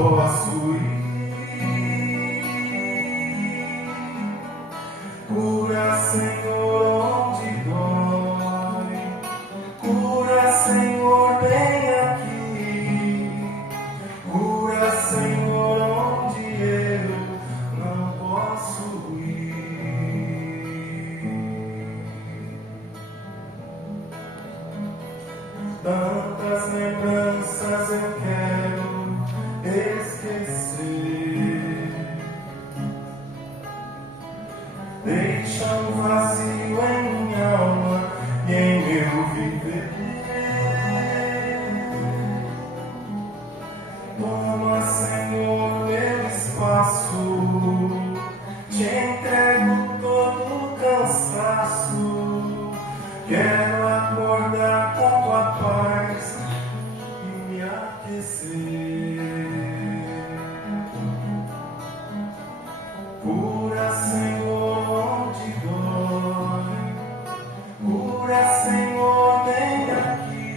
posso ir. Cura, Senhor, onde dói. Cura, Senhor, vem aqui. Cura, Senhor, onde eu não posso ir. Tantas lembranças eu quero esquecer. Deixa um vazio em minha alma e em meu viver. Toma, Senhor, meu espaço. Te entrego todo o cansaço. Quero acordar com tua paz e me aquecer. Cura, Senhor, onde dói. Cura, Senhor, vem aqui.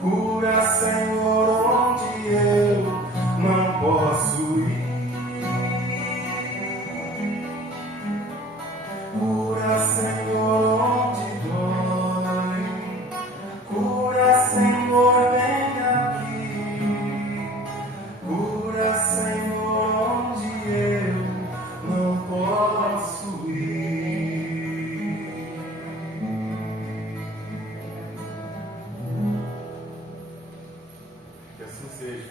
Cura, Senhor, onde eu não posso ir. Cura, Senhor, onde dói. Cura, Senhor, vem aqui. Cura, Senhor, onde eu não posso ir. Que assim seja.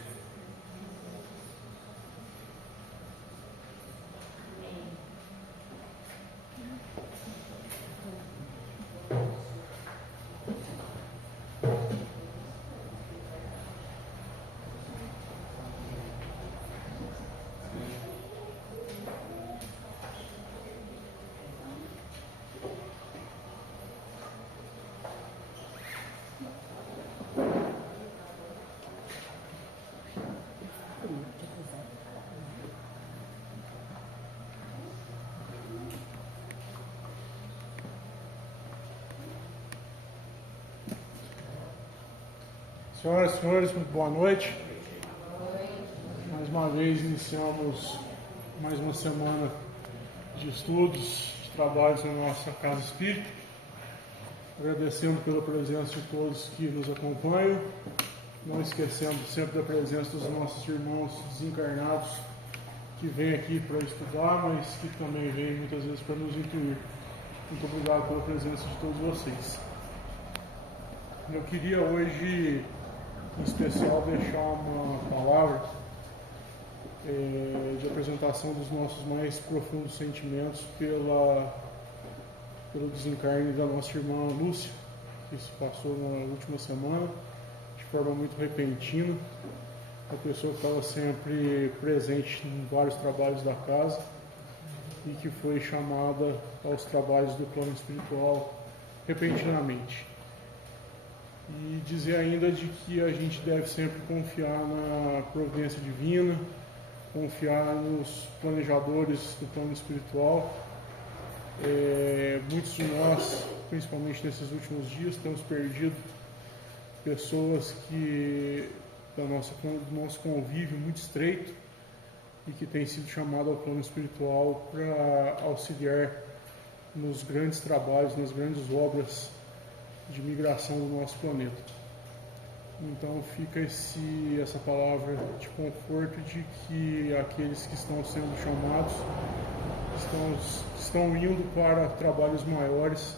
Senhoras e senhores, muito boa noite. Mais uma vez iniciamos mais uma semana de estudos, de trabalhos na nossa Casa Espírita. Agradecendo pela presença de todos que nos acompanham, não esquecendo sempre da presença dos nossos irmãos desencarnados que vêm aqui para estudar, mas que também vêm muitas vezes para nos incluir. Muito obrigado pela presença de todos vocês. Eu queria hoje, em especial, deixar uma palavra de apresentação dos nossos mais profundos sentimentos pelo desencarne da nossa irmã Lúcia, que se passou na última semana, de forma muito repentina. Uma pessoa que estava sempre presente em vários trabalhos da casa e que foi chamada aos trabalhos do plano espiritual repentinamente. E dizer ainda de que a gente deve sempre confiar na providência divina, confiar nos planejadores do plano espiritual. Muitos de nós, principalmente nesses últimos dias, temos perdido pessoas do nosso convívio muito estreito e que têm sido chamadas ao plano espiritual para auxiliar nos grandes trabalhos, nas grandes obras de migração do nosso planeta. Então fica essa palavra de conforto de que aqueles que estão sendo chamados estão indo para trabalhos maiores,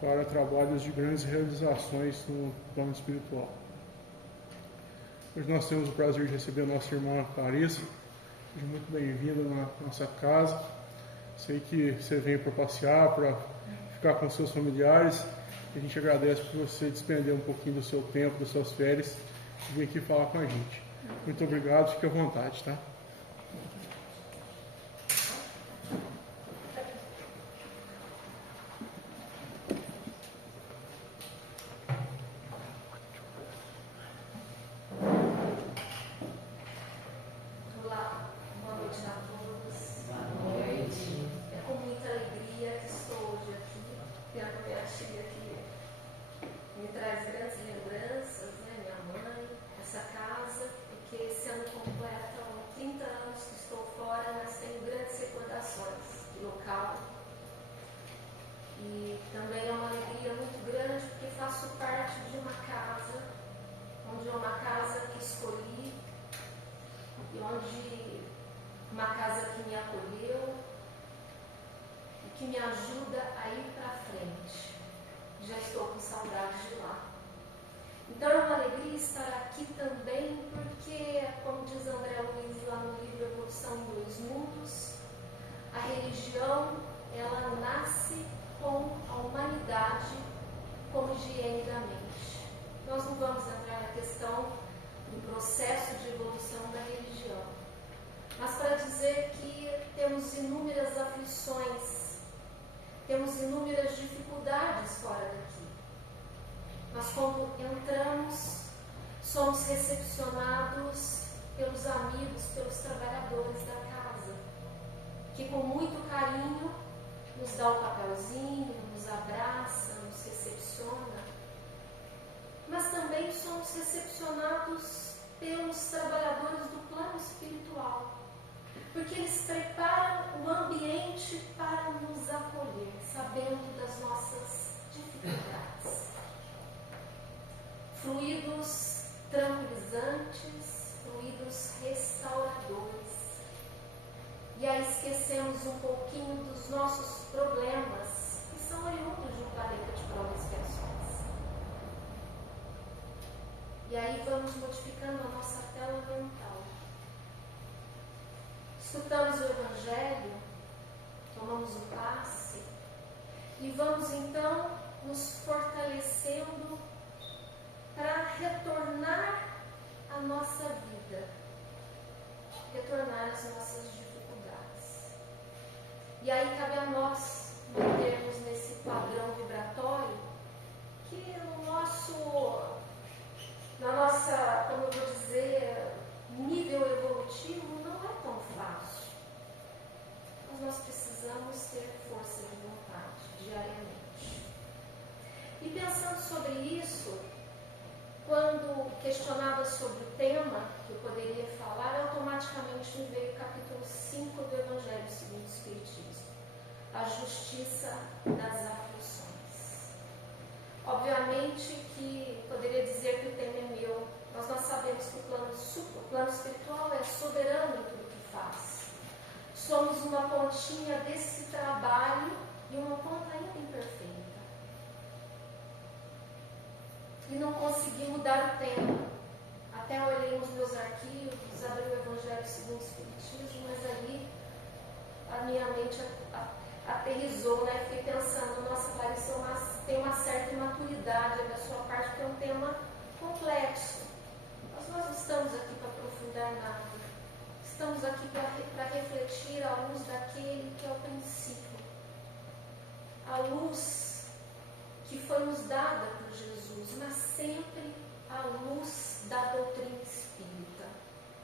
para trabalhos de grandes realizações no plano espiritual. Hoje nós temos o prazer de receber a nossa irmã Clarissa. Seja muito bem-vinda na nossa casa. Sei que você vem para passear, para ficar com seus familiares. A gente agradece por você despender um pouquinho do seu tempo, das suas férias, e vir aqui falar com a gente. Muito obrigado, fique à vontade, tá? Olá, boa noite a todos. Boa noite. É com muita alegria que estou hoje aqui, tendo minha tia que me traz grandes lembranças, né? Minha mãe, essa casa, porque esse local. E também é uma alegria muito grande porque faço parte de uma casa, onde é uma casa que escolhi e onde uma casa que me acolheu e que me ajuda a ir para frente. Já estou com saudade de lá. Então é uma alegria estar aqui também porque, como diz André Luiz lá no livro Evolução em Dois Mundos, a religião, ela nasce com a humanidade como higiene da mente. Nós não vamos entrar na questão do processo de evolução da religião, mas para dizer que temos inúmeras aflições, temos inúmeras dificuldades fora daqui. Mas quando entramos, somos recepcionados pelos amigos, pelos trabalhadores da casa, que com muito carinho nos dá o papelzinho, nos abraça, nos recepciona. Mas também somos recepcionados pelos trabalhadores do plano espiritual, porque eles preparam o ambiente para nos acolher, sabendo das nossas dificuldades. Fluidos tranquilizantes, fluidos restauradores. E aí esquecemos um pouquinho dos nossos problemas, que são oriundos de um planeta de provas e expiações. E aí vamos modificando a nossa tela mental. Escutamos o Evangelho, tomamos um passe e vamos então nos fortalecendo para retornar à nossa vida, retornar às nossas dificuldades. E aí cabe a nós mantermos nesse padrão vibratório que na nossa, como eu vou dizer, nível evolutivo não é tão fácil. Mas nós precisamos ter força de vontade diariamente. E pensando sobre isso, quando questionada sobre o tema que eu poderia falar, automaticamente me veio o capítulo 5 do Evangelho segundo o Espiritismo, a justiça das aflições. Obviamente que poderia dizer que o tema é meu, mas nós sabemos que o plano espiritual é soberano em tudo que faz. Somos uma pontinha desse trabalho e uma ponta ainda imperfeita. E não consegui mudar o tema. Até olhei nos meus arquivos, abri o Evangelho segundo o Espiritismo, mas ali a minha mente aterrizou, né? Fiquei pensando, nossa, Larissa, tem uma certa imaturidade da sua parte, porque é um tema complexo. Mas nós não estamos aqui para aprofundar nada. Estamos aqui para refletir à luz daquele que é o princípio. A luz que foi nos dada por Jesus, mas sempre à luz da doutrina espírita.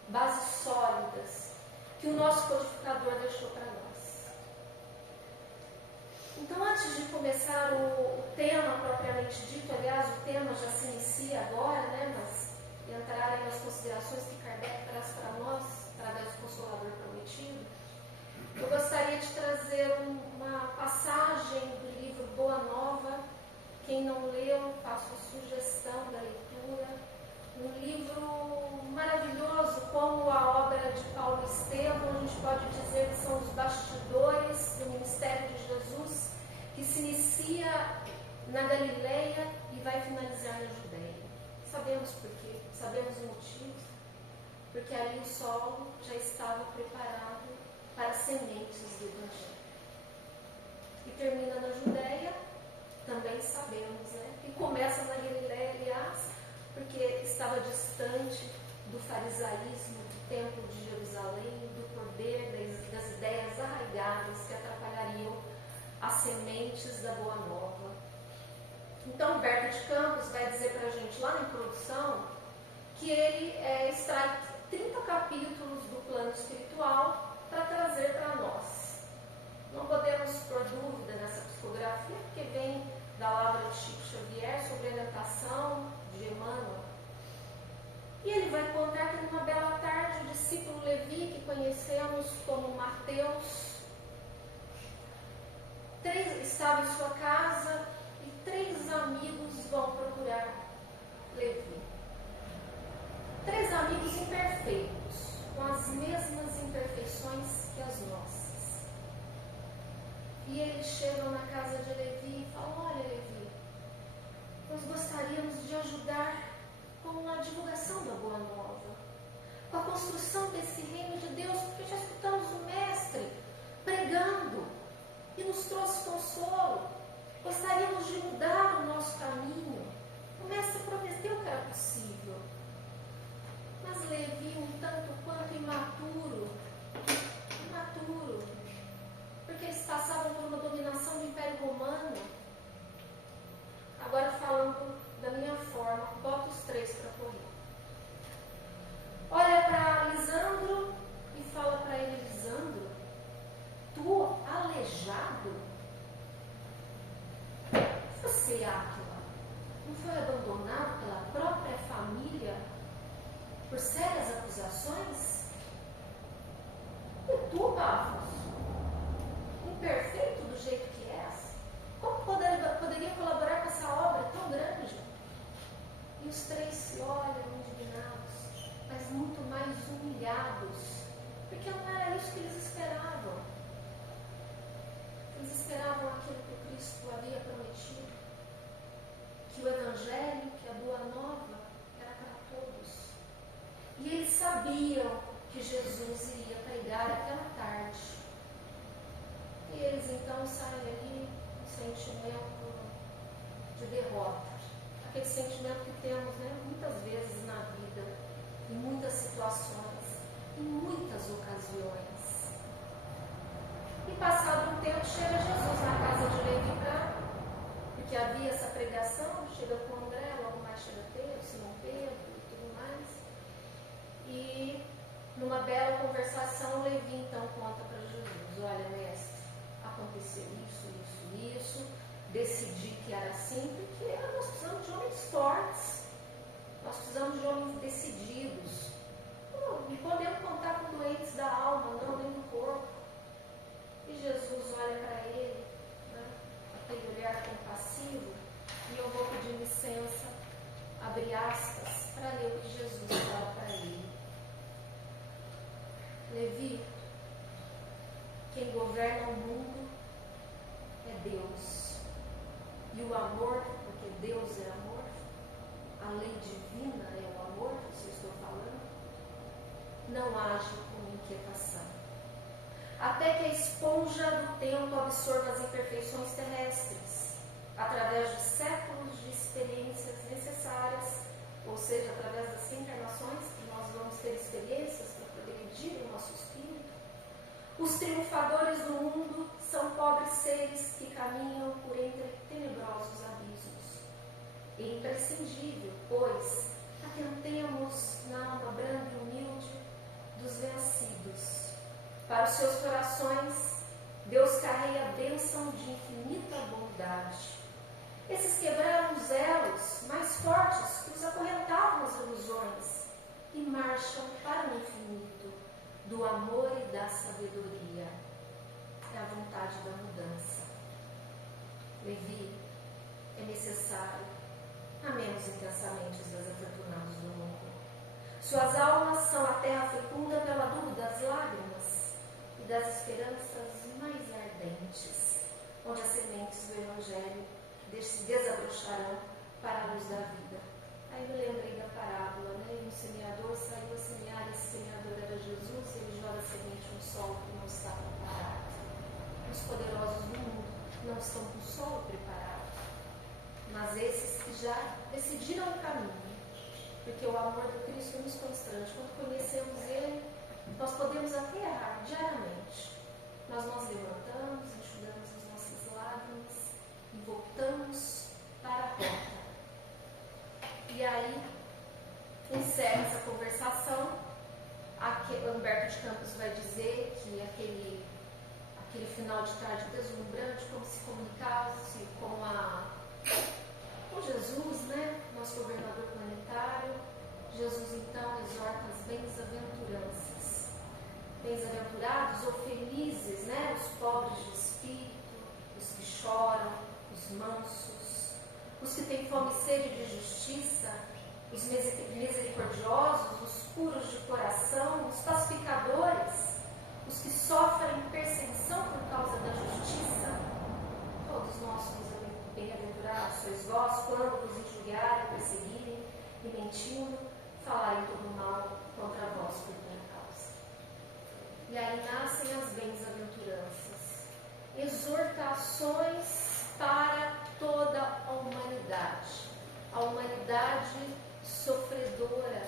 Bases sólidas que o nosso codificador deixou para nós. Então, antes de começar o tema propriamente dito, aliás, o tema já se inicia agora, né, mas entrarem nas considerações que Kardec traz para nós, através do Consolador Prometido, eu gostaria de trazer uma passagem do livro Boa Nova. Quem não leu, faço a sugestão da leitura. Um livro maravilhoso, como a obra de Paulo Estevam, a gente pode dizer que são os bastidores do ministério de Jesus, que se inicia na Galileia e vai finalizar na Judeia. Sabemos por quê, sabemos o motivo, porque ali o solo já estava preparado para sementes do Evangelho. E termina na Judeia, também sabemos, né? E começa na Galileia, aliás, porque estava distante do farisaísmo, do templo de Jerusalém, do poder das ideias arraigadas que atrapalhariam as sementes da Boa Nova. Então, Humberto de Campos vai dizer para a gente lá na introdução que ele extrai 30 capítulos do plano espiritual para trazer para nós. Não podemos pôr dúvida nessa psicografia, porque vem da Lavra de Chico Xavier sobre orientação de Emmanuel. E ele vai contar que numa bela tarde o discípulo Levi, que conhecemos como Mateus, estava em sua casa e 3 amigos vão procurar Levi. 3 amigos imperfeitos, com as mesmas imperfeições que as nossas. E eles chegam na casa de Levi e falam: olha, Levi, nós gostaríamos de ajudar com a divulgação da Boa Nova, com a construção desse reino de Deus, porque já escutamos o Mestre pregando e nos trouxe consolo. Gostaríamos de mudar o nosso caminho. O Mestre prometeu que era possível. Mas Levi, um tanto quanto imaturo, porque eles passavam por uma dominação do Império Romano. Agora falando da minha forma, bota os 3 para correr. Olha para Lisandro e fala para ele: Lisandro, tu aleijado? Você, Áquila, não foi abandonado pela própria família por sérias acusações? E tu, Pafos, imperfeito do jeito que és, como poderia colaborar com essa obra tão grande? E os 3 se olham indignados, mas muito mais humilhados, porque não era isso que eles esperavam. Eles esperavam aquilo que o Cristo havia prometido, que o Evangelho, que a Boa Nova era para todos. E eles sabiam que Jesus iria pregar aquela tarde. E eles então saem ali com um sentimento de derrota. Aquele sentimento que temos, né, muitas vezes na vida, em muitas situações, em muitas ocasiões. E passado um tempo, chega Jesus na casa de Levi, porque havia essa pregação, chega com André, logo mais chega Pedro, Simão Pedro e tudo mais. E numa bela conversação, Levi então conta para Jesus: olha, mestre, aconteceu isso, decidi que era assim, porque nós precisamos de homens fortes, nós precisamos de homens decididos. Não podemos contar com doentes da alma, não, nem do corpo. E Jesus olha para ele, né, aquele olhar compassivo, e eu vou pedir licença, abre aspas, para ler o que Jesus fala para ele. Levi, quem governa o mundo é Deus. E o amor, porque Deus é amor, a lei divina é o amor, que eu estou falando, não age com inquietação. Até que a esponja do tempo absorva as imperfeições terrestres, através de séculos de experiências necessárias, ou seja, através das reencarnações, que nós vamos ter experiências para progredir o nosso espírito. Os triunfadores do mundo são pobres seres que caminham por entre tenebrosos abismos. É imprescindível, pois, atentemos na alma branda e humilde dos vencidos. Para os seus corações, Deus carrega a bênção de infinita bondade. Esses quebraram os elos mais fortes que os acorrentavam as ilusões e marcham para o infinito do amor e da sabedoria. É a vontade da mudança. Levi, é necessário, amemos intensamente os desafortunados do mundo. Suas almas são a terra fecunda pela dúvida das lágrimas e das esperanças mais ardentes, onde as sementes do Evangelho se desabrocharão para a luz da vida. Aí me lembrei da parábola, né? Um semeador saiu a semear, esse semeador era Jesus, e ele joga a semente no solo que não está preparado. Os poderosos do mundo não estão com o solo preparado, mas esses que já decidiram o caminho, porque o amor do Cristo nos constrange. Quando conhecemos Ele, nós podemos até errar diariamente, mas nós levantamos, enxugamos as nossas lágrimas e voltamos para a rota. E aí, encerra essa conversação. Aqui, Humberto de Campos vai dizer que aquele final de tarde deslumbrante, como se comunicasse com Jesus, né? Nosso governador planetário. Jesus então exorta as bem-aventuranças. Bem-aventurados ou felizes, né? Os pobres de espírito, os que choram, os mansos, os que têm fome e sede de justiça, os misericordiosos, os puros de coração, os pacificadores, os que sofrem perseguição por causa da justiça. Todos nós somos bem-aventurados sois vós quando vos injuriarem, perseguirem e mentindo, falarem todo mal contra vós por minha causa. E aí nascem as bem-aventuranças, exortações para toda a humanidade sofredora,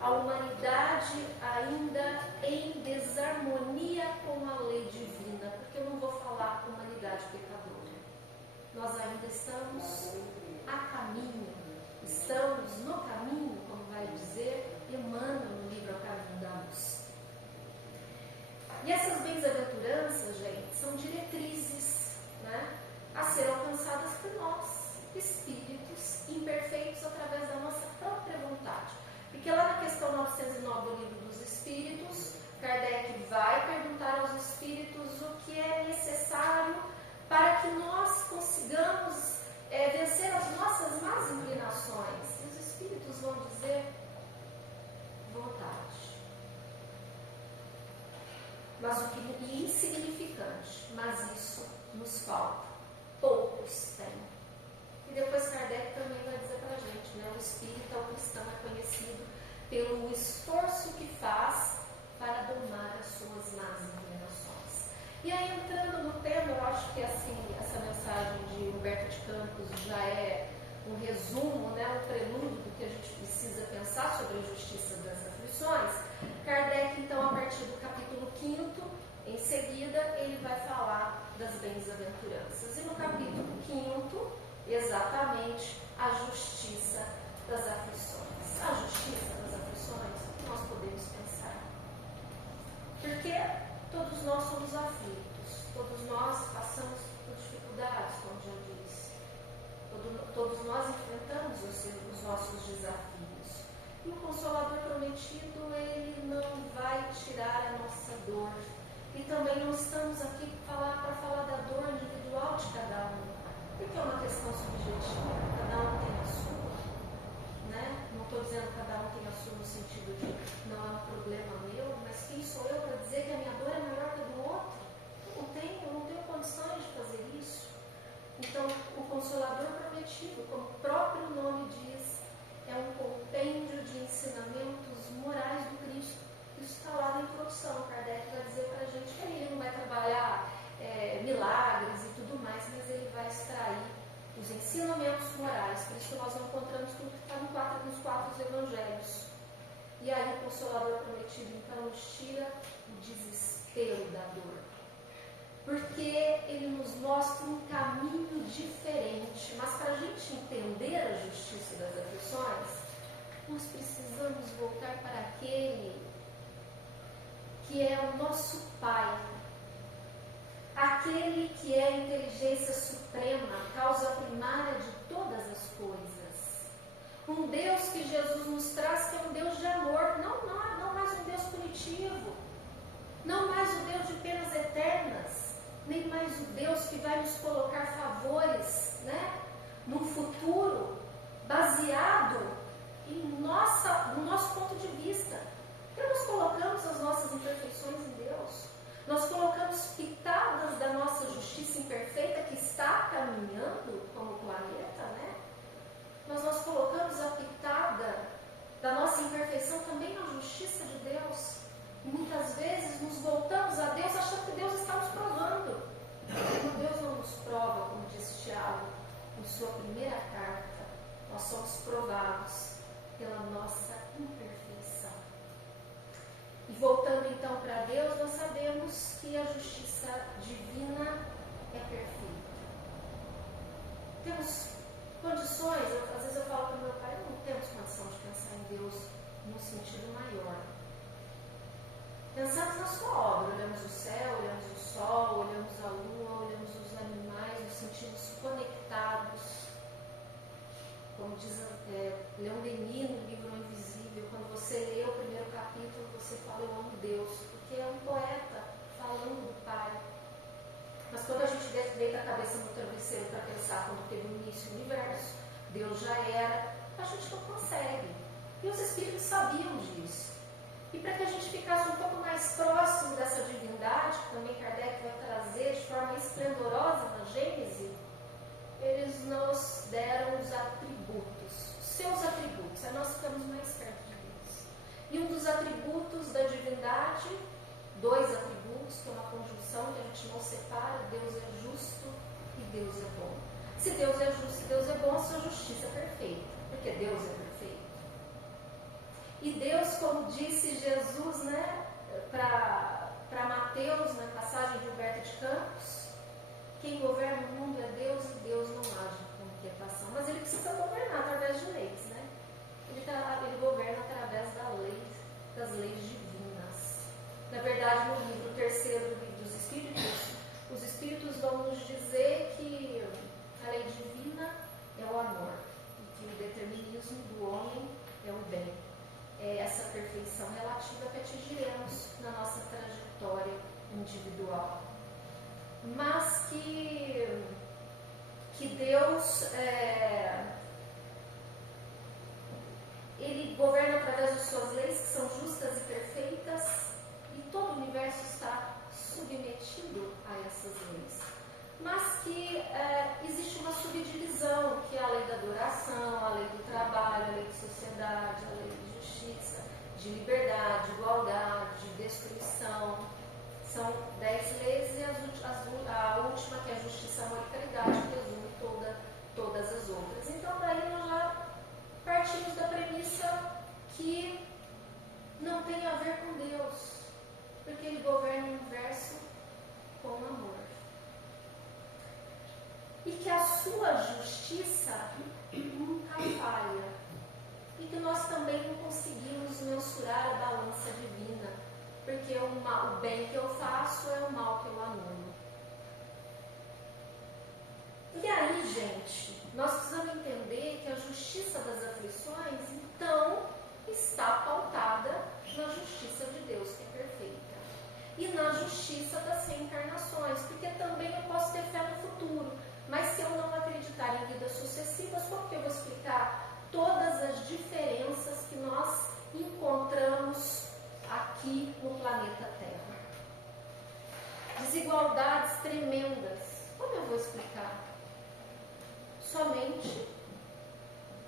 a humanidade ainda em desarmonia com a lei divina, porque eu não vou falar humanidade pecadora. Nós ainda estamos a caminho, estamos no caminho, como vai dizer Emmanuel no livro A Caminho da Luz. E essas bem-aventuranças, gente, são diretrizes, né, a ser alcançadas por nós, espíritos imperfeitos, através da nossa própria vontade. Porque lá na questão 909 do Livro dos Espíritos, Kardec vai perguntar aos espíritos o que é necessário para que nós consigamos vencer as nossas más inclinações. E os espíritos vão dizer vontade. Mas o que é insignificante, mas isso nos falta. Poucos têm. E depois Kardec também vai dizer para a gente, né? O espírita, o cristão, é conhecido pelo esforço que faz para domar as suas más inclinações. E aí, entrando no tema, eu acho que assim, essa mensagem de Humberto de Campos já é um resumo, né, um prelúdio do que a gente precisa pensar sobre a justiça das aflições. Kardec, então, a partir do capítulo 5º, em seguida, ele vai falar das bem-aventuranças. E no capítulo 5º, exatamente, a justiça das aflições. A justiça das aflições, o que nós podemos pensar? Porque todos nós somos aflitos, todos nós passamos por dificuldades, como já disse. Todos nós enfrentamos os nossos desafios. E o Consolador Prometido, ele não vai tirar a nossa dor. E também não estamos aqui para falar da dor individual de cada um, porque é uma questão subjetiva, cada um tem a sua. Né? Não estou dizendo que cada um tem a sua no sentido de não é um problema meu, mas quem sou eu para dizer que a minha dor é maior que a do outro? Eu não tenho condições de fazer isso. Então, o Consolador Prometido, como o próprio nome diz, é um compêndio de ensinamentos morais do Cristo. Isso está lá na introdução. Kardec vai dizer para a gente que ele não vai trabalhar milagres e tudo mais, mas ele vai extrair os ensinamentos morais. Por isso que nós não encontramos tudo que está nos 4 evangelhos. E aí o Consolador Prometido, então, nos tira o desespero da dor. Porque ele nos mostra um caminho diferente. Mas para a gente entender a justiça das aflições, nós precisamos voltar para aquele que é o nosso Pai, aquele que é a inteligência suprema, causa primária de todas as coisas. Um Deus que Jesus nos traz, que é um Deus de amor, não mais um Deus punitivo, não mais o Deus de penas eternas, nem mais o Deus que vai nos colocar favores, né, no futuro, baseado no nosso ponto de vista. Porque nós colocamos as nossas imperfeições em Deus. Nós colocamos pitadas da nossa justiça imperfeita que está caminhando como o planeta, né? Mas nós colocamos a pitada da nossa imperfeição também na justiça de Deus. E muitas vezes nos voltamos a Deus achando que Deus está nos provando. Quando Deus não nos prova, como diz Tiago em sua primeira carta, nós somos provados pela nossa imperfeição. E voltando então para Deus, nós sabemos que a justiça divina é perfeita. Temos condições, às vezes eu falo para o meu pai, não temos condição de pensar em Deus num sentido maior. Pensamos na sua obra, olhamos o céu, olhamos o sol, olhamos a lua, olhamos os animais, nos sentimos conectados. Como diz Leon Denis no livro O Invisível, quando você lê o primeiro capítulo, você fala, eu amo Deus, porque é um poeta falando do Pai. Mas quando a gente deita a cabeça no travesseiro para pensar quando teve o início do universo, Deus já era, a gente não consegue. E os espíritos sabiam disso. E para que a gente ficasse um pouco mais próximo dessa divindade, que também Kardec vai trazer de forma esplendorosa na Gênese, eles nos deram os atributos, seus atributos, aí nós ficamos mais perto de Deus. E um dos atributos da divindade, dois atributos, que é uma conjunção que a gente não separa, Deus é justo e Deus é bom. Se Deus é justo e Deus é bom, a sua justiça é perfeita, porque Deus é perfeito. E Deus, como disse Jesus, né, para Mateus, na passagem de Humberto de Campos, quem governa o mundo é Deus e Deus não age com inquietação. Mas ele precisa governar através de leis, né? Ele governa através das leis divinas. Na verdade, no livro terceiro do Livro dos Espíritos, os Espíritos vão nos dizer que a lei divina é o amor e que o determinismo do homem é o bem. É essa perfeição relativa que atingiremos na nossa trajetória individual. Mas que Deus ele governa através de suas leis, que são justas e perfeitas, e todo o universo está submetido a essas leis. Mas que existe uma subdivisão, que é a lei da adoração, a lei do trabalho, a lei de sociedade, a lei de justiça, de liberdade, de igualdade, de destruição. São 10 leis e a última, que é a justiça, amor e caridade, que resume todas as outras. Então, daí nós já partimos da premissa que não tem a ver com Deus, porque Ele governa o universo com amor. E que a sua justiça nunca falha. E que nós também não conseguimos mensurar a balança divina, porque o bem que eu faço é o mal que eu anulo. E aí, gente, nós precisamos entender que a justiça das aflições, então, está pautada na justiça de Deus, que é perfeita. E na justiça das reencarnações, porque também eu posso ter fé no futuro. Mas se eu não acreditar em vidas sucessivas, como que eu vou explicar todas as diferenças que nós encontramos aqui no planeta Terra? Desigualdades tremendas. Como eu vou explicar? Somente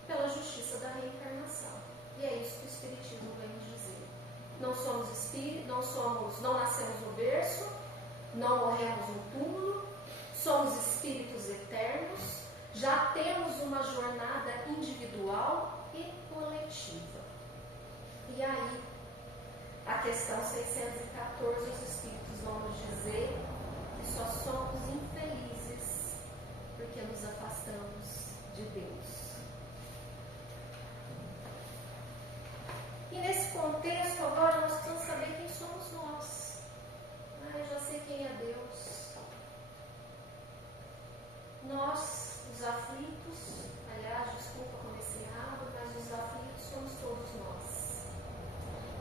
pela justiça da reencarnação. E é isso que o Espiritismo vem dizer. Não somos espíritos, não nascemos no berço, não morremos no túmulo, somos espíritos eternos, já temos uma jornada individual e coletiva. E aí, a questão 614, os Espíritos vão nos dizer que só somos infelizes porque nos afastamos de Deus. E nesse contexto, agora, nós precisamos saber quem somos nós. Eu já sei quem é Deus. Nós, os aflitos, aliás, desculpa comecei errado, mas os aflitos somos todos nós.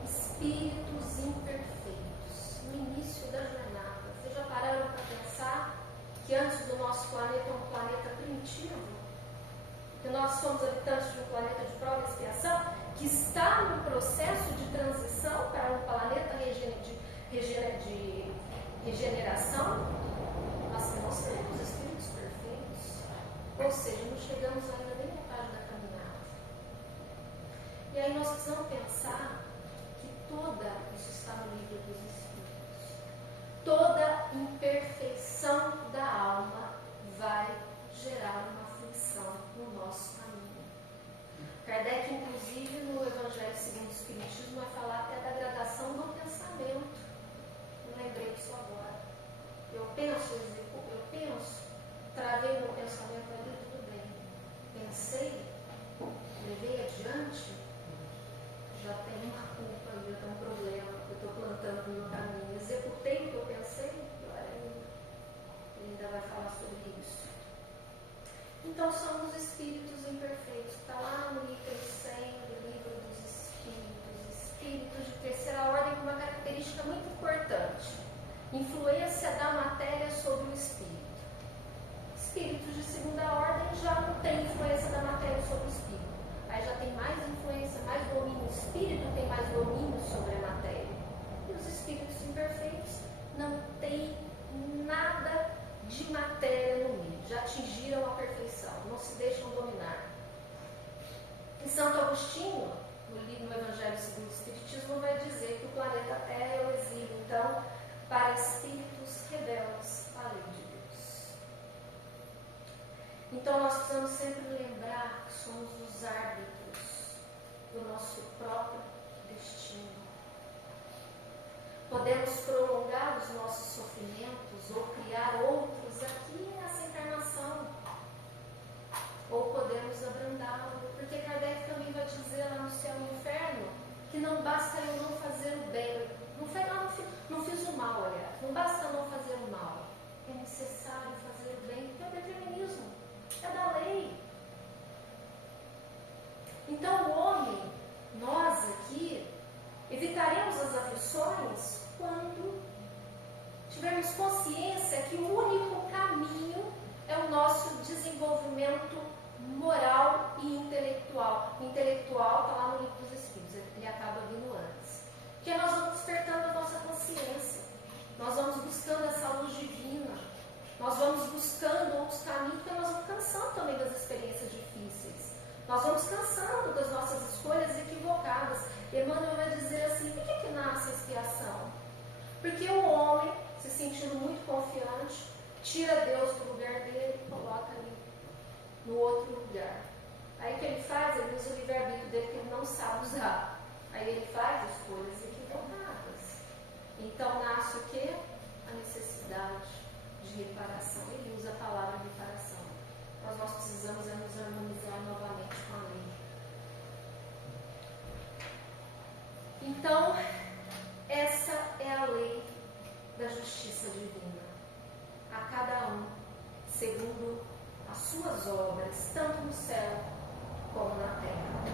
Espíritos imperfeitos, no início da jornada. Vocês já pararam para pensar que antes do nosso planeta é um planeta primitivo? Que nós somos habitantes de um planeta de prova e expiação, que está no processo de transição para um planeta de regeneração? Nós temos espíritos perfeitos, ou seja, não chegamos ainda nem metade da caminhada. E aí nós precisamos pensar que isso está no livro dos Espíritos. Toda imperfeição da alma vai gerar uma aflição no nosso caminho. Kardec, inclusive, no Evangelho segundo o Espiritismo, vai falar até da gradação do pensamento. Não lembrei disso agora. Eu penso, travei meu pensamento ali, tudo bem. Pensei, levei adiante, já tem uma culpa, já tem um problema, eu estou plantando no meu caminho. Executei o que eu pensei, ele ainda vai falar sobre isso. Então somos espíritos imperfeitos. Está lá no item 100 do livro dos Espíritos. Espíritos de terceira ordem, como a Influência da matéria sobre o espírito. Espíritos de segunda ordem já não tem influência da matéria sobre o espírito. Aí já tem mais influência, mais domínio. O espírito tem mais domínio sobre a matéria. E os espíritos imperfeitos não têm nada de matéria no meio. Já atingiram a perfeição, não se deixam dominar. E Santo Agostinho, no livro Evangelho segundo o Espiritismo, vai dizer que o planeta Terra é o exílio, então, para espíritos rebeldes à lei de Deus. Então nós precisamos sempre lembrar que somos os árbitros do nosso próprio destino. Podemos prolongar os nossos sofrimentos ou criar outros aqui nessa encarnação, ou podemos abrandá-lo, porque Kardec também vai dizer lá no Céu e no Inferno que não basta eu não fazer o bem, não fiz o mal, aliás, não basta não fazer o mal, é necessário fazer o bem, porque é o determinismo, é da lei. Então o homem, nós aqui, evitaremos as aflições quando tivermos consciência que o único caminho é o nosso desenvolvimento moral e intelectual. O intelectual está lá no livro dos Espíritos, ele acaba vindo antes. Porque nós vamos despertando a nossa consciência, nós vamos buscando essa luz divina, nós vamos buscando outros caminhos, porque nós vamos cansando também das experiências difíceis. Nós vamos cansando das nossas escolhas equivocadas. Emmanuel vai dizer assim, por que nasce a expiação? Porque o homem, se sentindo muito confiante, tira Deus do lugar dele e coloca ali no outro lugar. Aí o que ele faz? Ele usa o livre-arbítrio dele que ele não sabe usar. Aí ele faz escolhas equivocadas. Então nasce o quê? A necessidade de reparação. Ele usa a palavra reparação. Nós precisamos nos harmonizar novamente com a lei. Então, essa é a lei da justiça divina. A cada um, segundo as suas obras, tanto no céu como na terra.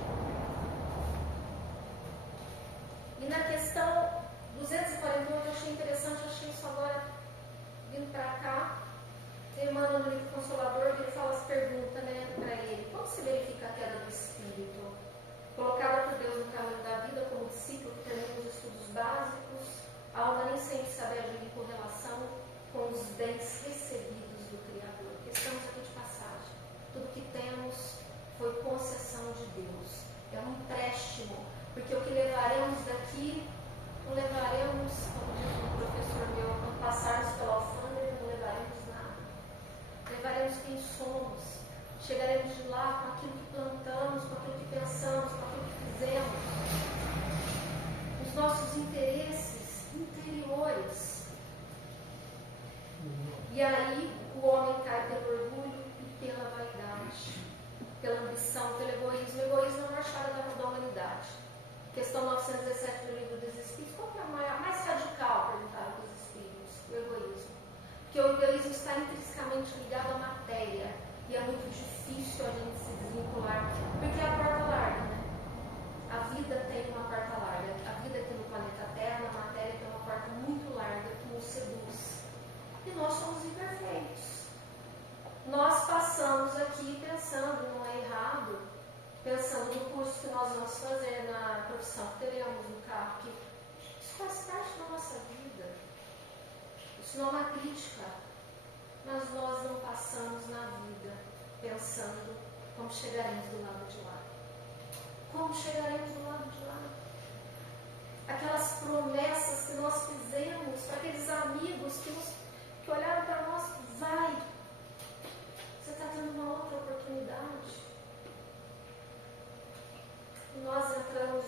E na questão 248, eu achei interessante, achei isso agora vindo para cá. Emmanuel, no livro Consolador, ele fala as perguntas, né, para ele: como se verifica a queda do espírito? Colocada por Deus no caminho da vida como discípulo que termina os estudos básicos, a alma nem sempre sabe agir em correlação com os bens recebidos do Criador. Estamos aqui de passagem. Tudo que temos foi concessão de Deus. É um empréstimo, porque o que levaremos daqui, não levaremos, como diz um professor meu, quando passarmos pela alfândega, não levaremos nada. Levaremos quem somos. Chegaremos de lá com aquilo que plantamos, com aquilo que pensamos, com aquilo que fizemos. Os nossos interesses interiores. E aí o homem cai pelo orgulho e pela vaidade, pela ambição, pelo egoísmo. O egoísmo é a maior chaga da humanidade. Questão 917 do livro dos Espíritos. Qual que é a mais radical, perguntaram para os Espíritos? O egoísmo. Porque o egoísmo está intrinsecamente ligado à matéria. E é muito difícil a gente se desvincular. Porque é a porta larga, né? A vida tem uma porta larga. A vida aqui no planeta Terra, na matéria, tem uma porta muito larga que nos seduz. E nós somos imperfeitos. Nós passamos aqui pensando, não é errado, pensando no curso que nós vamos fazer, na profissão que teremos, no carro, que isso faz parte da nossa vida. Isso não é uma crítica, mas nós não passamos na vida pensando como chegaremos do lado de lá. Como chegaremos do lado de lá? Aquelas promessas que nós fizemos para aqueles amigos que olharam para nós, vai, você está tendo uma outra oportunidade. E nós entramos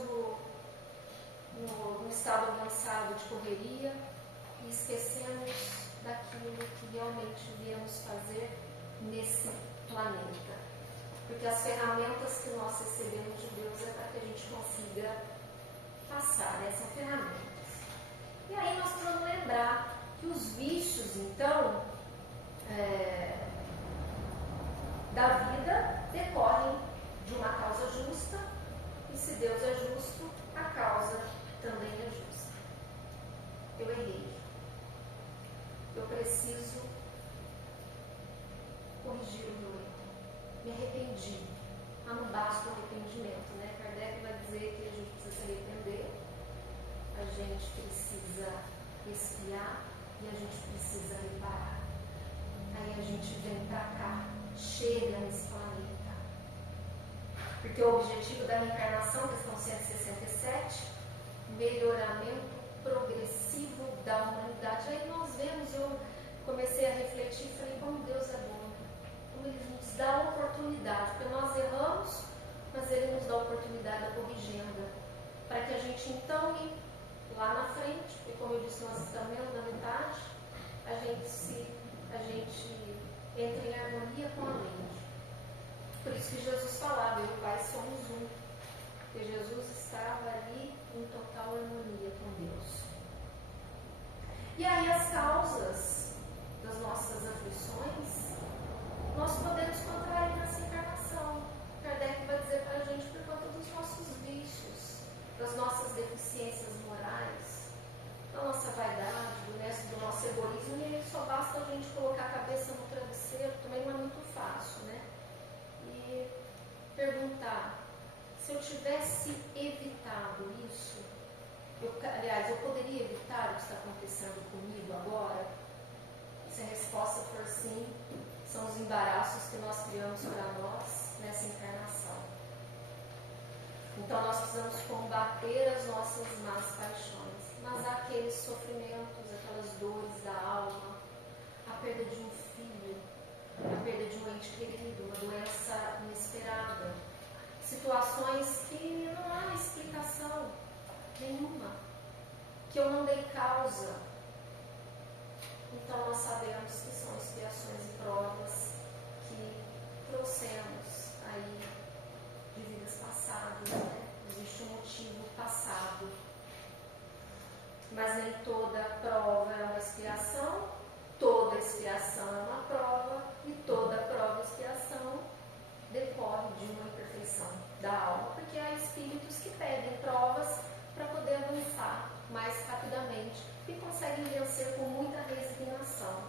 no estado avançado de correria e esquecemos daquilo que realmente viemos fazer nesse planeta. Porque as ferramentas que nós recebemos de Deus é para que a gente consiga passar essas ferramentas. E aí nós precisamos lembrar que os vícios, então, da vida decorrem de uma causa justa, e se Deus é justo, a causa também é justa. Eu errei. preciso corrigir o meu erro. Me arrependi. Mas não basta o arrependimento, né? Kardec vai dizer que a gente precisa se arrepender, a gente precisa expiar e a gente precisa reparar. Aí a gente vem pra cá, chega nesse planeta. Porque o objetivo da reencarnação, questão 167, melhoramento progressivo da humanidade. Aí nós vemos, eu comecei a refletir e falei, como Deus é bom, como Ele nos dá a oportunidade, porque nós erramos, mas Ele nos dá a oportunidade da corrigenda, para que a gente então, lá na frente, porque como eu disse, nós estamos menos da metade, a gente entra em harmonia com a lei. Por isso que Jesus falava, eu e o Pai somos um, porque Jesus estava ali em total harmonia com Deus. E aí as causas das nossas aflições, nós podemos contrair nessa encarnação. Kardec vai dizer para a gente por conta dos nossos vícios, das nossas deficiências morais, da nossa vaidade, do nosso egoísmo, e aí só basta a gente colocar a cabeça no travesseiro, também não é muito fácil, né? E perguntar, se eu tivesse evitado isso, aliás, eu poderia evitar o que está acontecendo comigo agora? Se a resposta for sim, são os embaraços que nós criamos para nós nessa encarnação. Então nós precisamos combater as nossas más paixões, mas há aqueles sofrimentos, aquelas dores da alma, a perda de um filho, a perda de um ente querido, uma doença inesperada, situações que não há explicação nenhuma, que eu não dei causa. Então nós sabemos que são expiações e provas que trouxemos aí de vidas passadas, né? Existe um motivo passado. Mas nem toda prova é uma expiação, toda expiação é uma prova, e toda prova e expiação decorre de uma imperfeição da alma, porque há espíritos que pedem provas para poder avançar mais rapidamente e conseguem vencer com muita resignação.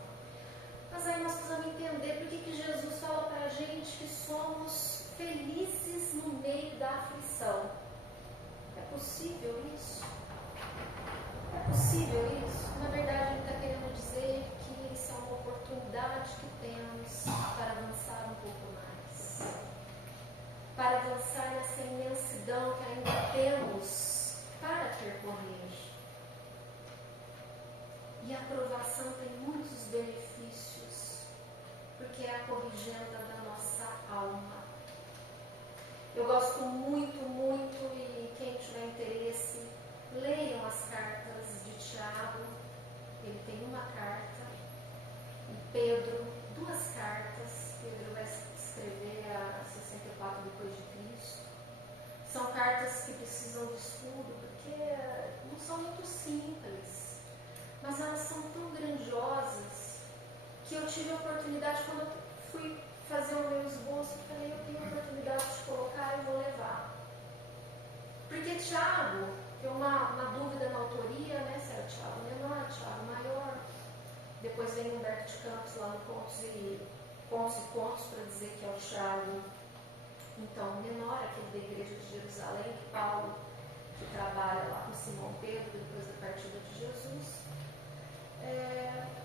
Mas aí nós precisamos entender por que Jesus fala para a gente que somos felizes no meio da aflição. É possível isso? É possível isso? Na verdade, ele está querendo dizer que isso é uma oportunidade que temos para avançar um pouco mais. Para avançar nessa imensidão que ainda temos para percorrer. E a aprovação tem muitos benefícios, porque é a corrigenda da nossa alma. Eu gosto muito, e quem tiver interesse, leiam as cartas de Tiago. Ele tem uma carta, e Pedro, 2 cartas. Pedro vai escrever a 64 depois de Cristo. São cartas que precisam de estudo, porque não são muito simples, mas elas são tão grandiosas que eu tive a oportunidade, quando eu fui fazer o meu esboço, eu falei, eu tenho a oportunidade de colocar e vou levar. Porque Tiago, tem uma dúvida na autoria, né, se era Tiago menor, Tiago maior. Depois vem Humberto de Campos lá no Contos e Contos para dizer que é o Tiago, então, menor, aquele da igreja de Jerusalém, que Paulo, que trabalha lá com Simão Pedro, depois da partida de Jesus.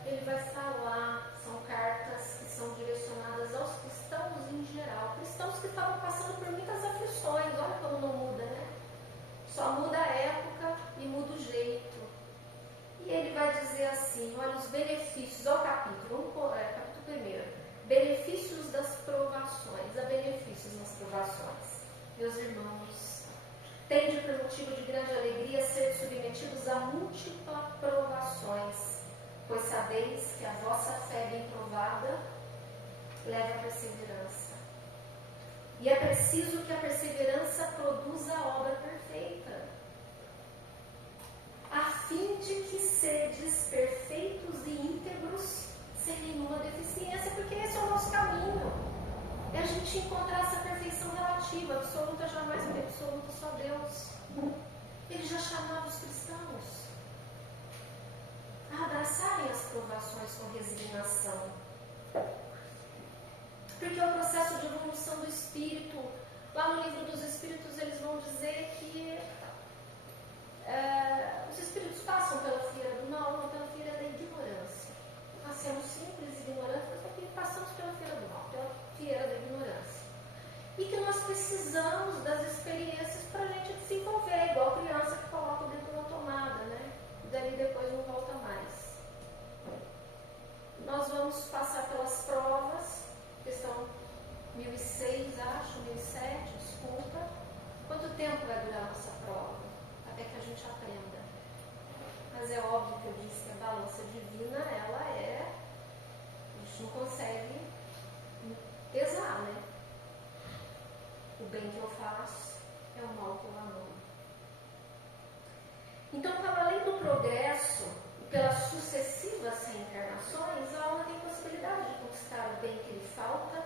Ele vai falar, são cartas que são direcionadas aos cristãos em geral, cristãos que estavam passando por muitas aflições. Olha como não muda, né? Só muda a época e muda o jeito. E ele vai dizer assim, olha os benefícios, ao capítulo 1, benefícios das provações. Há benefícios nas provações. Meus irmãos, tende por motivo de grande alegria ser submetidos a múltiplas provações, pois sabeis que a vossa fé bem provada leva à perseverança. E é preciso que a perseverança produza a obra perfeita, a fim de que sedes perfeitos e íntegros, sem nenhuma deficiência, porque esse é o nosso caminho. É a gente encontrar essa perfeição relativa, absoluta jamais, porque absoluta só Deus. Ele já chamava os cristãos a abraçarem as provações com resignação. Porque é o processo de evolução do espírito. Lá no livro dos Espíritos eles vão dizer que os espíritos passam pela fieira do mal, não pela fieira da ignorância. Nascemos simples, ignorantes, mas aqui passamos pela fieira do mal, pela fieira da ignorância. E que nós precisamos das experiências para a gente desenvolver, igual criança que coloca o dedo na tomada, né? E dali depois não volta mais. Nós vamos passar pelas provas, questão 1006, acho, 1007, desculpa. Quanto tempo vai durar a nossa prova? Até que a gente aprenda. Mas é óbvio que eu disse que a balança divina, ela é... A gente não consegue pesar, né? O bem que eu faço é o mal que eu anulo. Então, para além do progresso e pelas sucessivas reencarnações, a alma tem possibilidade de conquistar o bem que lhe falta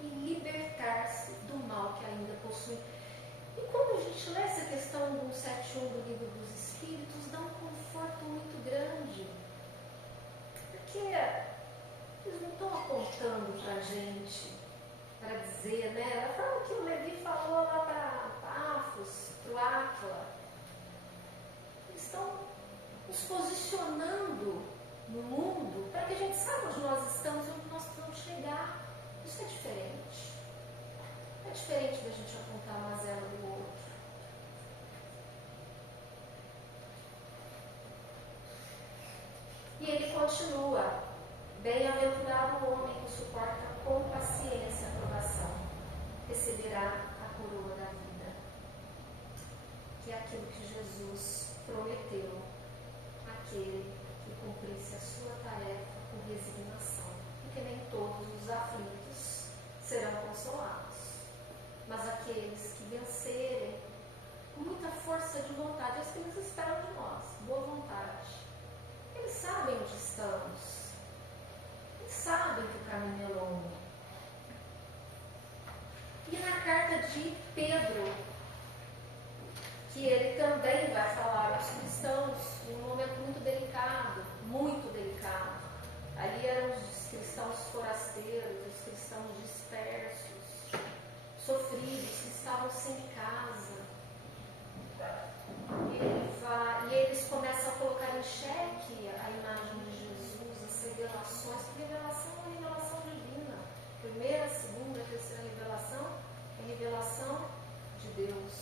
e libertar-se do mal que ainda possui. E quando a gente lê essa questão do 171 do Livro dos Espíritos, dá um conforto muito grande. Porque eles não estão apontando para a gente, para dizer, né? Da forma que o Levi falou lá para Pafos, para o Áquila. Eles estão nos posicionando no mundo para que a gente saiba onde nós estamos e onde nós precisamos chegar. Isso é diferente. É diferente da gente apontar uma mazela do outro. E ele continua: bem-aventurado o homem que suporta com paciência a provação, receberá a coroa da vida, que é aquilo que Jesus prometeu àquele que cumprisse a sua tarefa com resignação, porque nem todos os aflitos serão consolados, mas aqueles que vencerem com muita força de vontade, as que eles esperam de nós, boa vontade. Eles sabem onde estamos, eles sabem que o caminho é longo. E na carta de Pedro, que ele também vai falar aos cristãos em um momento muito delicado, muito delicado. Ali eram os cristãos forasteiros, os cristãos dispersos, sofridos, que estavam sem casa. E eles começam a colocar em xeque a imagem de Jesus, as revelações, porque revelação é uma revelação divina. Primeira, segunda, terceira revelação é revelação de Deus,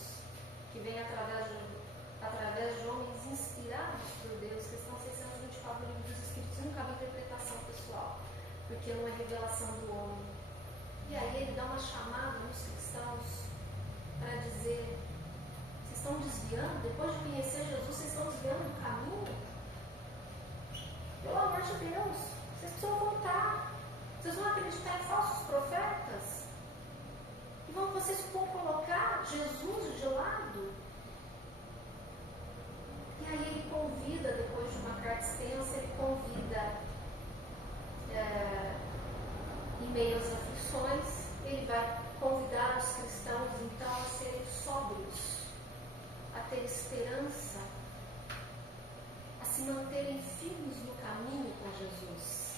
que vem através de homens inspirados por Deus, questão 624 do Livro dos Espíritos, nunca há interpretação pessoal, porque não é revelação do homem. E aí ele dá uma chamada nos cristãos para dizer: vocês estão desviando, depois de conhecer Jesus, vocês estão desviando do caminho? Pelo amor de Deus, vocês precisam voltar. Vocês vão acreditar em falsos profetas? E vocês vão colocar Jesus de lado? E aí ele convida, depois de uma carta extensa, ele convida, em meio às aflições, ele vai convidar os cristãos então a serem sóbrios, a ter esperança, a se manterem firmes no caminho com Jesus.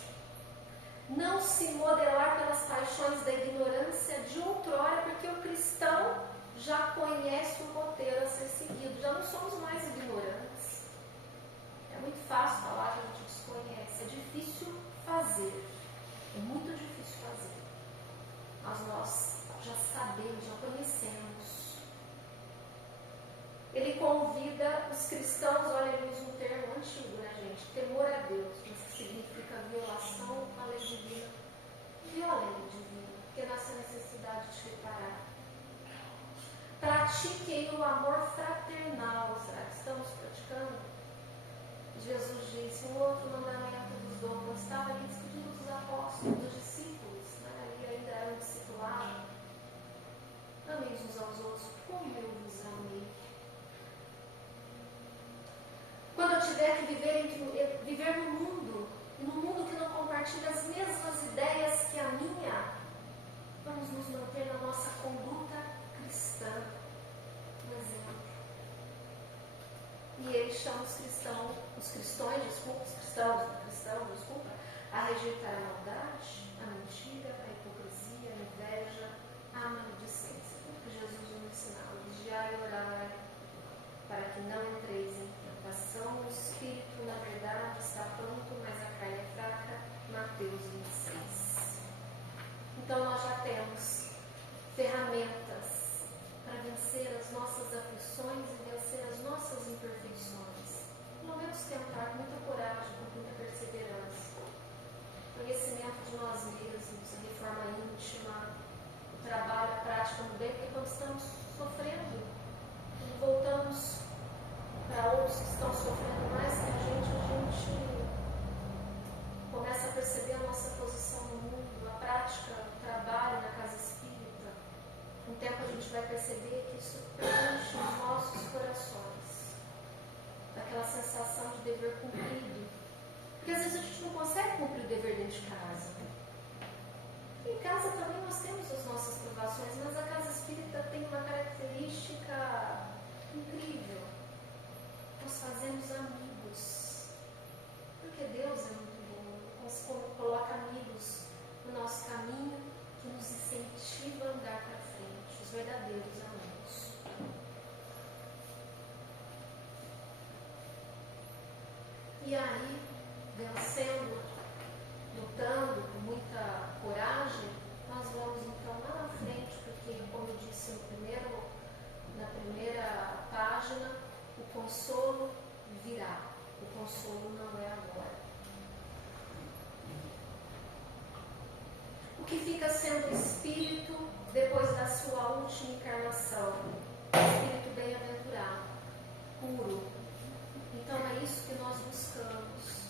Não se modelar pelas paixões da ignorância de outrora, porque o cristão já conhece o roteiro a ser seguido, já não somos mais ignorantes. É muito fácil falar que a gente desconhece, é difícil fazer, é muito difícil fazer, mas nós já sabemos, já conhecemos. Ele convida os cristãos, olha, ele usa um termo antigo, né, gente? Temor a Deus, mas que significa violação à lei divina. Viola a lei divina, porque nossa necessidade de reparar. Pratiquem o amor fraternal. Será que estamos praticando? Jesus disse: um outro mandamento vos dou, não estava ali despedido dos apóstolos, dos discípulos, né? Ali ainda era um discipulado. Amem uns aos outros como eu vos amei. Quando eu tiver que viver no mundo, e no mundo que não compartilha as mesmas ideias que a minha, vamos nos manter na nossa conduta cristã, no exemplo. E ele chama os cristãos, de casa. Em casa também nós temos as nossas provações, mas a casa espírita tem uma característica incrível. Nós fazemos amigos, porque Deus é muito bom. Nós coloca amigos no nosso caminho que nos incentiva a andar para frente, os verdadeiros amigos. E aí, vencendo, lutando com muita coragem, nós vamos então lá na frente, porque, como eu disse na primeira página, o consolo virá. O consolo não é agora. O que fica sendo o espírito depois da sua última encarnação? Espírito bem-aventurado, puro. Então é isso que nós buscamos.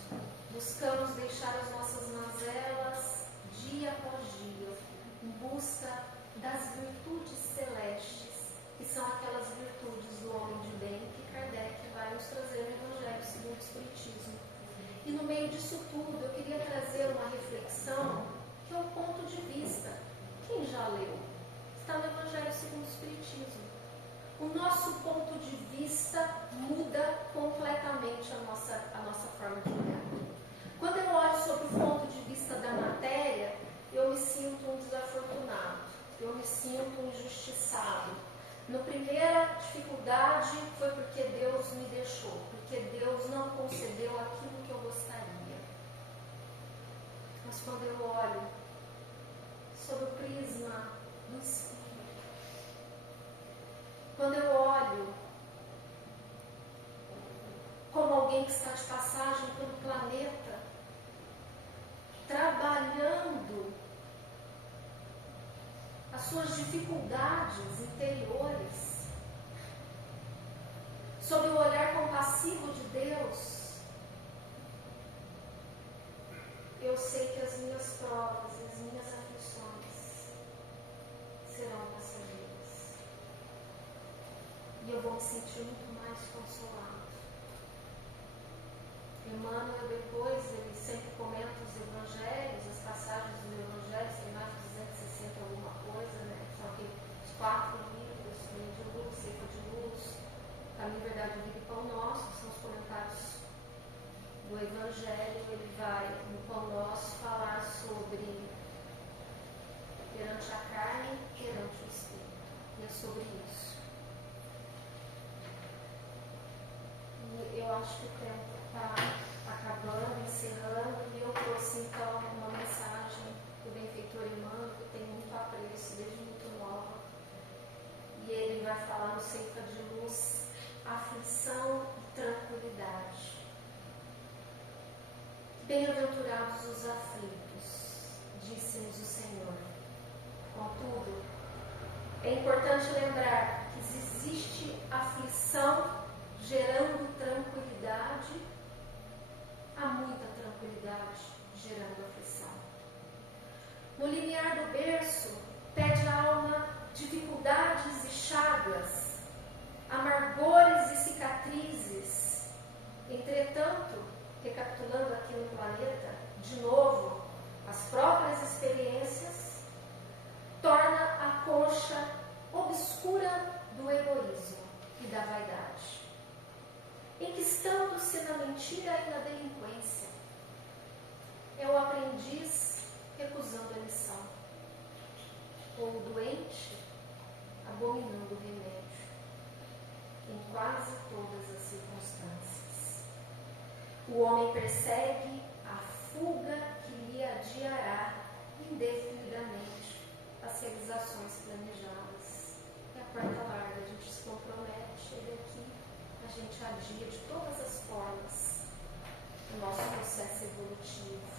Buscamos deixar as nossas mazelas dia após dia, em busca das virtudes celestes, que são aquelas virtudes do homem de bem que Kardec vai nos trazer no Evangelho segundo o Espiritismo. E no meio disso tudo, eu queria trazer uma reflexão, que é o ponto de vista. Quem já leu? Está no Evangelho segundo o Espiritismo. O nosso ponto de vista muda completamente a nossa forma de olhar. Quando eu olho sobre o ponto de vista da matéria, eu me sinto um desafortunado, eu me sinto um injustiçado. Na primeira dificuldade foi porque Deus me deixou, porque Deus não concedeu aquilo que eu gostaria. Mas quando eu olho sob o prisma do Espírito, quando eu olho como alguém que está de passagem pelo planeta, trabalhando as suas dificuldades interiores, sob o olhar compassivo de Deus, eu sei que as minhas provas e as minhas aflições serão passageiras. E eu vou me sentir muito mais consolado. Emmanuel, depois, ele sempre comenta os evangelhos, as passagens dos evangelhos, tem mais de 260 alguma coisa, né? São aqui os 4 livros, Caminho de Luz, Ceifa de Luz, Caminho, Verdade, Vida e Pão Nosso, que são os comentários do evangelho. Ele vai, no Pão Nosso, falar sobre perante a carne, perante o Espírito. E é sobre isso. E eu acho que o tempo está acabando, encerrando, e eu trouxe então uma mensagem do benfeitor Emmanuel, que eu tenho muito apreço desde muito nova. E ele vai falar no Ceifa de Luz, aflição e tranquilidade. Bem-aventurados os aflitos, disse-nos o Senhor. Contudo, é importante lembrar que existe aflição gerando tranquilidade, há muita tranquilidade gerando aflição. No limiar do berço, pede a alma dificuldades e chagas, amargores e cicatrizes. Entretanto, recapitulando aqui no planeta, de novo, as próprias experiências torna a concha obscura do egoísmo e da vaidade, enquistando-se na mentira e na delinquência. É o aprendiz recusando a lição, ou o doente abominando o remédio, em quase todas as circunstâncias. O homem persegue a fuga que lhe adiará indefinidamente as realizações planejadas. É a porta larga, a gente se compromete, ele aqui, a gente adia de todas as formas o nosso processo evolutivo.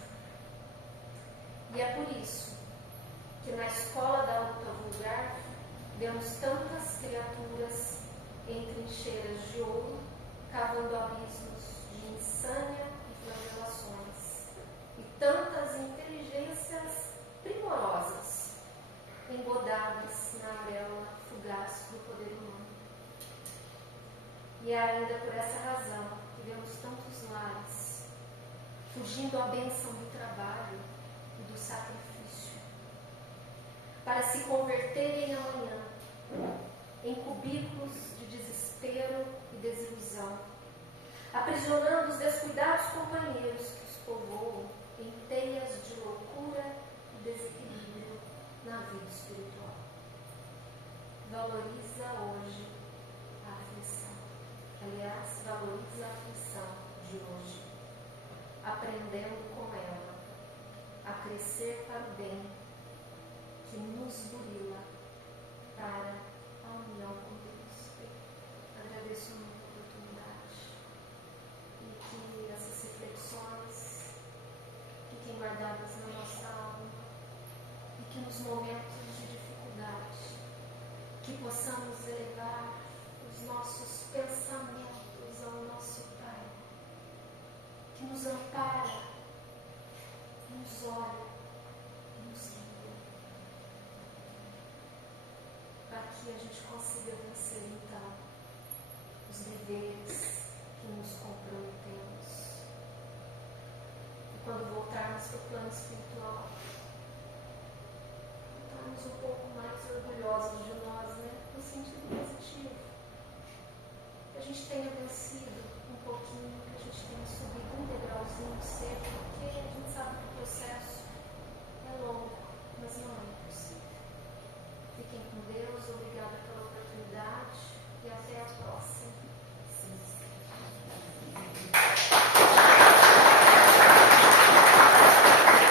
E é por isso que na escola da luta vulgar vemos tantas criaturas em trincheiras de ouro, cavando abismos de insânia e flagelações, e tantas inteligências primorosas embodadas na auréola fugaz do poder humano. E é ainda por essa razão que vemos tantos lares fugindo à bênção do trabalho, e do sacrifício, para se converterem amanhã em cubículos de desespero e desilusão, aprisionando os descuidados companheiros que os povoam em teias de loucura e desequilíbrio na vida espiritual. Valoriza hoje a aflição. Aliás, valoriza a aflição de hoje, aprendendo com ela a crescer para o bem que nos burila para a união com Deus. Agradeço muito a oportunidade e que essas reflexões fiquem guardadas na nossa alma e que nos momentos de dificuldade que possamos elevar os nossos pensamentos ao nosso Pai, que nos ampara, nos olha, nos guia, para que a gente consiga vencer então os deveres que nos comprometemos. E quando voltarmos para o plano espiritual, estarmos um pouco mais orgulhosos de nós, né? No sentido positivo. Que a gente tenha vencido um pouquinho, que a gente tenha subido um